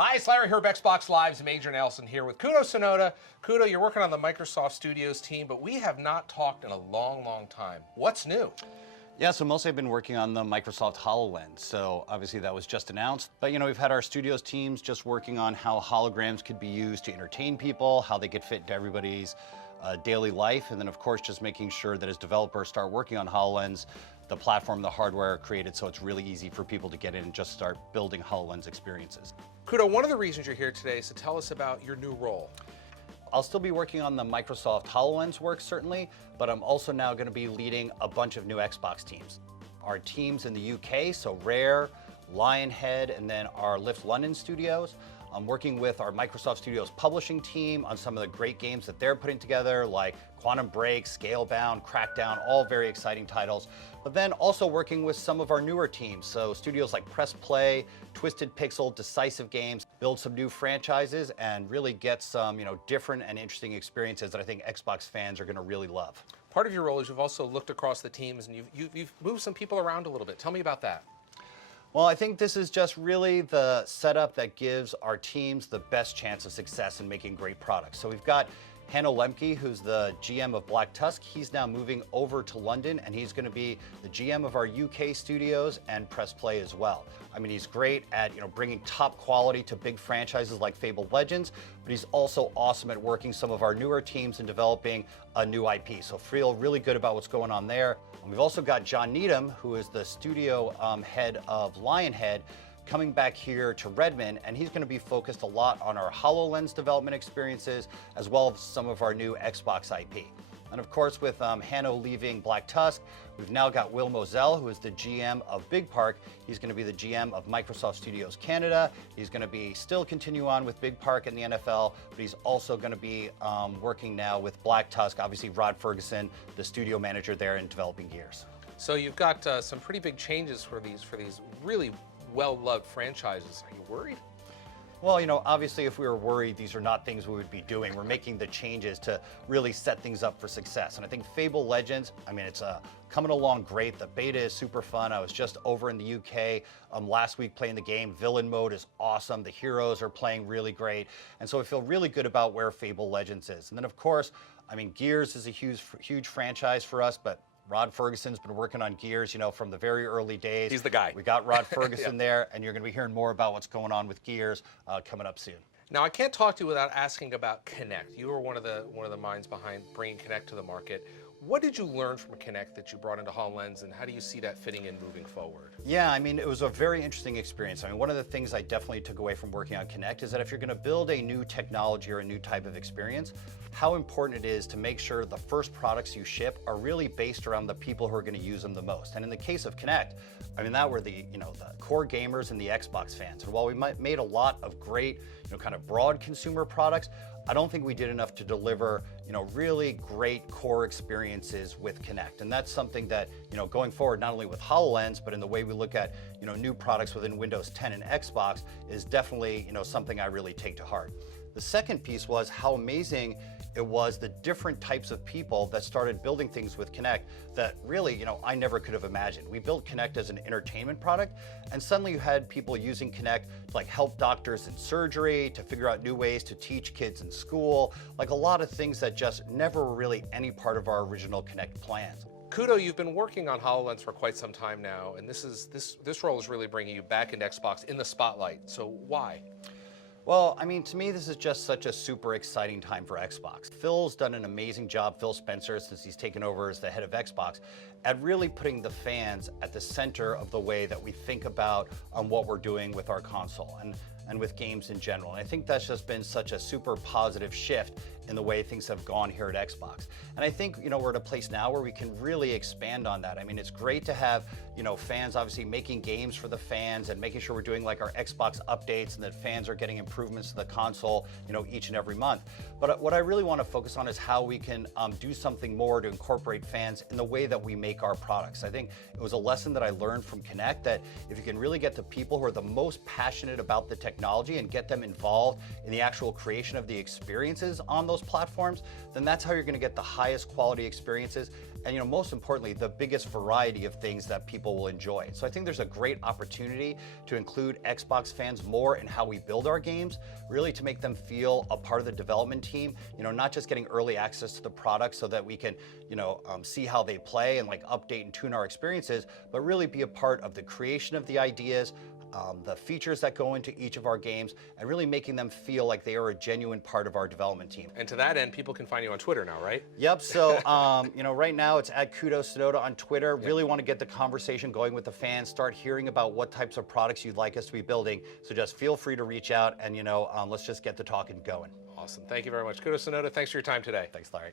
Hi, it's Larry here of Xbox Live's Major Nelson here with Kudo Tsunoda. Kudo, you're working on the Microsoft Studios team, but we have not talked in a long, long time. What's new? Yeah, so mostly I've been working on the Microsoft HoloLens. So obviously that was just announced. But we've had our studios teams just working on how holograms could be used to entertain people, how they could fit into everybody's daily life. And then of course, just making sure that as developers start working on HoloLens, the platform, the hardware are created so it's really easy for people to get in and just start building HoloLens experiences. Kudo, one of the reasons you're here today is to tell us about your new role. I'll still be working on the Microsoft HoloLens work, certainly, but I'm also now going to be leading a bunch of new Xbox teams. Our teams in the UK, so Rare, Lionhead, and then our Lift London studios. I'm working with our Microsoft Studios publishing team on some of the great games that they're putting together, like Quantum Break, Scalebound, Crackdown, all very exciting titles. But then also working with some of our newer teams, so studios like Press Play, Twisted Pixel, Decisive Games, build some new franchises and really get some different and interesting experiences that I think Xbox fans are going to really love. Part of your role is you've also looked across the teams and you've moved some people around a little bit. Tell me about that. Well, I think this is just really the setup that gives our teams the best chance of success in making great products. So we've got Hanno Lemke, who's the GM of Black Tusk. He's now moving over to London, and he's going to be the GM of our UK studios and Press Play as well. I mean, he's great at bringing top quality to big franchises like Fable Legends, but he's also awesome at working some of our newer teams and developing a new IP. So feel really good about what's going on there. And we've also got John Needham, who is the studio head of Lionhead, coming back here to Redmond, and he's going to be focused a lot on our HoloLens development experiences, as well as some of our new Xbox IP. And of course, with Hanno leaving Black Tusk, we've now got Will Moselle, who is the GM of Big Park. He's going to be the GM of Microsoft Studios Canada. He's going to be still continue on with Big Park in the NFL, but he's also going to be working now with Black Tusk. Obviously, Rod Ferguson, the studio manager there in developing Gears. So you've got some pretty big changes for these really well-loved franchises. Are you worried? Well, obviously if we were worried, these are not things we would be doing. We're making the changes to really set things up for success. And I think Fable Legends, it's coming along great. The beta is super fun. I was just over in the UK last week playing the game. Villain mode is awesome. The heroes are playing really great. And so I feel really good about where Fable Legends is. And then of course, Gears is a huge franchise for us, but Rod Ferguson's been working on Gears, from the very early days. He's the guy. We got Rod Ferguson there, and you're going to be hearing more about what's going on with Gears coming up soon. Now, I can't talk to you without asking about Kinect. You were one of the minds behind bringing Kinect to the market. What did you learn from Kinect that you brought into HoloLens, and how do you see that fitting in moving forward? Yeah, it was a very interesting experience. One of the things I definitely took away from working on Kinect is that if you're going to build a new technology or a new type of experience, how important it is to make sure the first products you ship are really based around the people who are going to use them the most. And in the case of Kinect, that were the core gamers and the Xbox fans. And while we made a lot of great, kind of broad consumer products, I don't think we did enough to deliver, really great core experiences with Kinect. And that's something that, going forward, not only with HoloLens, but in the way we look at, new products within Windows 10 and Xbox is definitely, something I really take to heart. The second piece was how amazing it was the different types of people that started building things with Kinect that really, I never could have imagined. We built Kinect as an entertainment product, and suddenly you had people using Kinect to help doctors in surgery, to figure out new ways to teach kids in school, a lot of things that just never were really any part of our original Kinect plans. Kudo, you've been working on HoloLens for quite some time now, and this role is really bringing you back into Xbox in the spotlight. So why? Well, to me, this is just such a super exciting time for Xbox. Phil's done an amazing job, Phil Spencer, since he's taken over as the head of Xbox, at really putting the fans at the center of the way that we think about what we're doing with our console and with games in general. And I think that's just been such a super positive shift in the way things have gone here at Xbox. And I think, we're at a place now where we can really expand on that. It's great to have, fans obviously making games for the fans and making sure we're doing our Xbox updates and that fans are getting improvements to the console, each and every month. But what I really want to focus on is how we can do something more to incorporate fans in the way that we make our products. I think it was a lesson that I learned from Kinect that if you can really get the people who are the most passionate about the technology and get them involved in the actual creation of the experiences on those those platforms, then that's how you're going to get the highest quality experiences and, most importantly, the biggest variety of things that people will enjoy. So I think there's a great opportunity to include Xbox fans more in how we build our games, really to make them feel a part of the development team, not just getting early access to the product so that we can, see how they play and like update and tune our experiences, but really be a part of the creation of the ideas, the features that go into each of our games, and really making them feel like they are a genuine part of our development team. And to that end, people can find you on Twitter now, right? Yep, so right now it's at Kudo Tsunoda on Twitter. Really want to get the conversation going with the fans, start hearing about what types of products you'd like us to be building. So just feel free to reach out and let's just get the talking going. Awesome. Thank you very much. Kudo Tsunoda, thanks for your time today. Thanks, Larry.